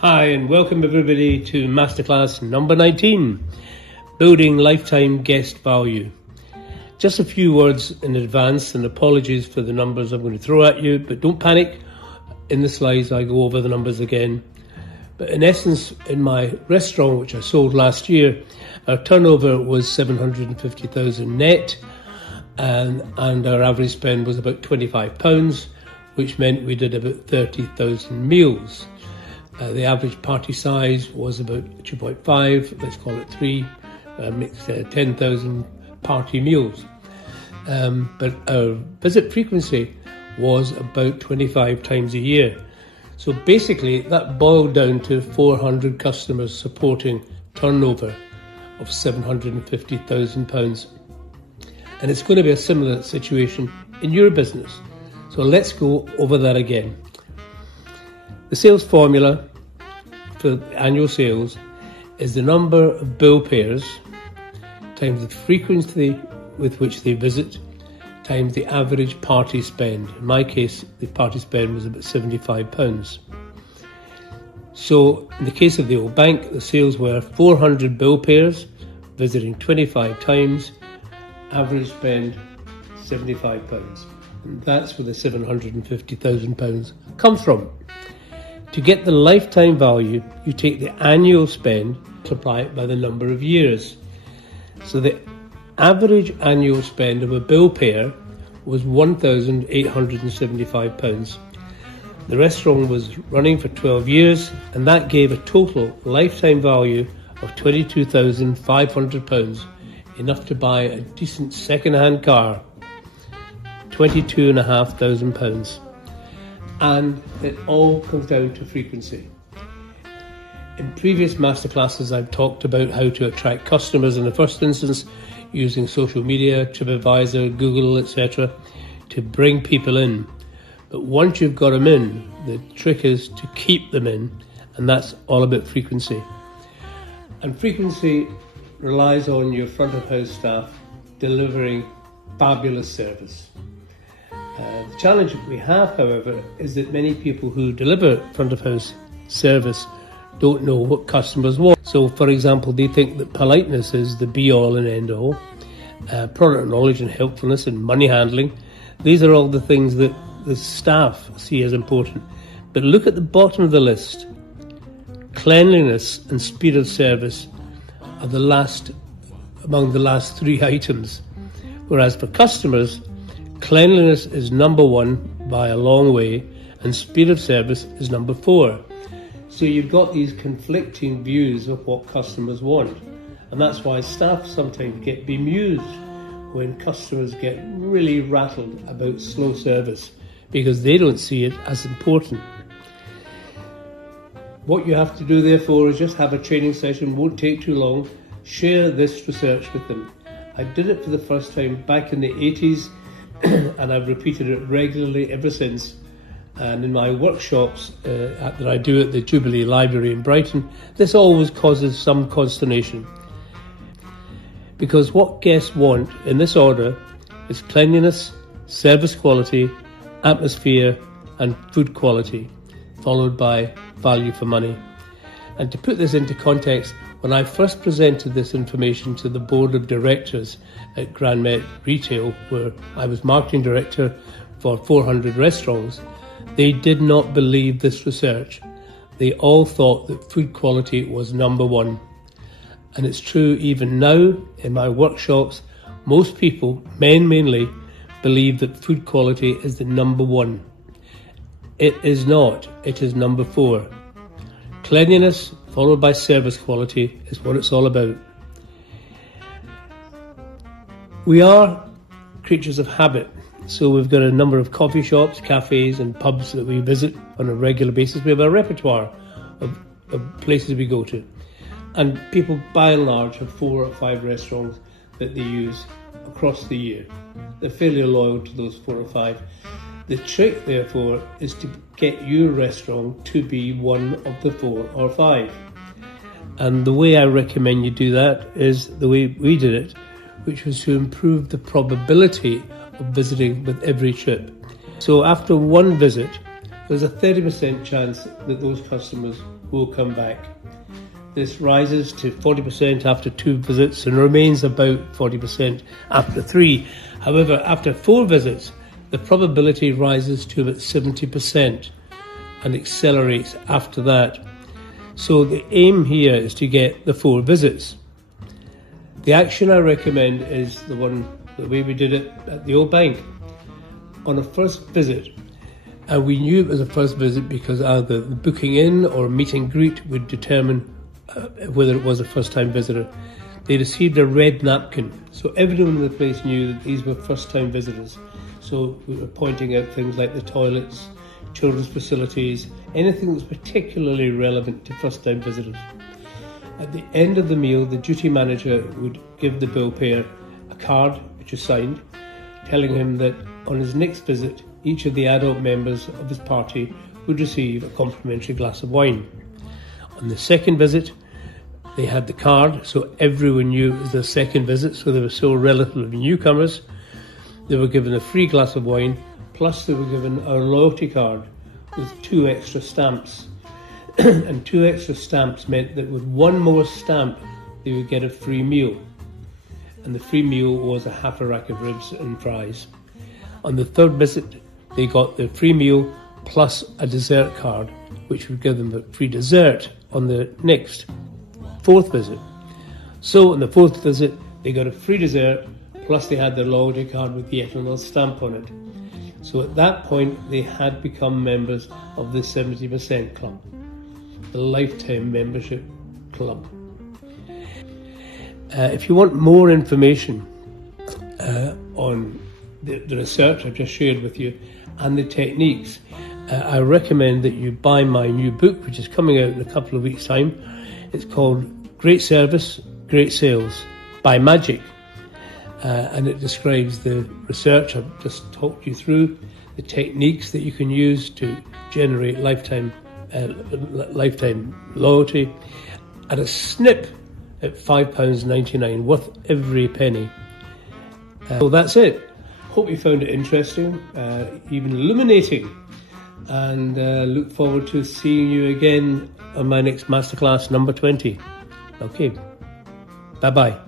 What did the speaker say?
Hi and welcome everybody to Masterclass number 19, Building Lifetime Guest Value. Just a few words in advance and apologies for the numbers I'm going to throw at you, but don't panic. In the slides I go over the numbers again. But in essence, in my restaurant, which I sold last year, our turnover was 750,000 net and our average spend was about £25, which meant we did about 30,000 meals. The average party size was about 2.5, let's call it 3, makes 10,000 party meals. But our visit frequency was about 25 times a year. So basically that boiled down to 400 customers supporting turnover of £750,000. And it's going to be a similar situation in your business. So let's go over that again. The sales formula for annual sales is the number of bill payers times the frequency with which they visit times the average party spend. In my case, the party spend was about £75. So in the case of the old bank, the sales were 400 bill payers visiting 25 times, average spend £75. And that's where the £750,000 comes from. To get the lifetime value, you take the annual spend, multiply it by the number of years. So the average annual spend of a bill payer was £1,875. The restaurant was running for 12 years, and that gave a total lifetime value of £22,500, enough to buy a decent second-hand car, £22,500. And it all comes down to frequency. In previous masterclasses, I've talked about how to attract customers in the first instance using social media, TripAdvisor, Google, etc. to bring people in. But once you've got them in, the trick is to keep them in, and that's all about frequency. And frequency relies on your front of house staff delivering fabulous service. The challenge we have, however, is that many people who deliver front of house service don't know what customers want. So, for example, they think that politeness is the be-all and end-all. Product knowledge and helpfulness and money handling, these are all the things that the staff see as important. But look at the bottom of the list. Cleanliness and speed of service are among the last three items. Whereas for customers, cleanliness is number one by a long way, and speed of service is number 4. So you've got these conflicting views of what customers want. And that's why staff sometimes get bemused when customers get really rattled about slow service, because they don't see it as important. What you have to do, therefore, is just have a training session, won't take too long, share this research with them. I did it for the first time back in the 80s, and I've repeated it regularly ever since. And in my workshops that I do at the Jubilee Library in Brighton, this always causes some consternation. Because what guests want in this order is cleanliness, service quality, atmosphere and food quality, followed by value for money. And to put this into context, when I first presented this information to the board of directors at Grand Met Retail, where I was marketing director for 400 restaurants, they did not believe this research. They all thought that food quality was number one. And it's true even now in my workshops, most people, men mainly, believe that food quality is the number one. It is not, it is number 4. Cleanliness followed by service quality is what it's all about. We are creatures of habit, so we've got a number of coffee shops, cafes and pubs that we visit on a regular basis. We have a repertoire of places we go to, and people by and large have 4 or 5 restaurants that they use across the year. They're fairly loyal to those 4 or 5. The trick, therefore, is to get your restaurant to be one of the 4 or 5. And the way I recommend you do that is the way we did it, which was to improve the probability of visiting with every trip. So after one visit, there's a 30% chance that those customers will come back. This rises to 40% after 2 visits and remains about 40% after 3. However, after 4 visits, the probability rises to about 70% and accelerates after that. So the aim here is to get the 4 visits. The action I recommend is the way we did it at the old bank. On a first visit, and we knew it was a first visit because either the booking in or meet and greet would determine whether it was a first-time visitor. They received a red napkin, so everyone in the place knew that these were first-time visitors. So we were pointing out things like the toilets, children's facilities, anything that's particularly relevant to first-time visitors. At the end of the meal, the duty manager would give the bill payer a card which is signed, telling him that on his next visit, each of the adult members of his party would receive a complimentary glass of wine. On the second visit, they had the card, so everyone knew it was their second visit, so they were still relatively newcomers. They were given a free glass of wine, plus they were given a loyalty card with 2 extra stamps. And 2 extra stamps meant that with 1 more stamp, they would get a free meal. And the free meal was a half a rack of ribs and fries. On the third visit, they got the free meal plus a dessert card, which would give them a free dessert on the next 4th visit. So on the 4th visit, they got a free dessert, plus they had their loyalty card with yet another stamp on it. So at that point, they had become members of the 70% club, the lifetime membership club. If you want more information on the research I've just shared with you and the techniques, I recommend that you buy my new book, which is coming out in a couple of weeks' time. It's called Great Service, Great Sales by Magic. And it describes the research I've just talked you through, the techniques that you can use to generate lifetime loyalty at a snip at £5.99, worth every penny. So that's it. Hope you found it interesting, even illuminating, and look forward to seeing you again on my next Masterclass number 20. Okay, bye-bye.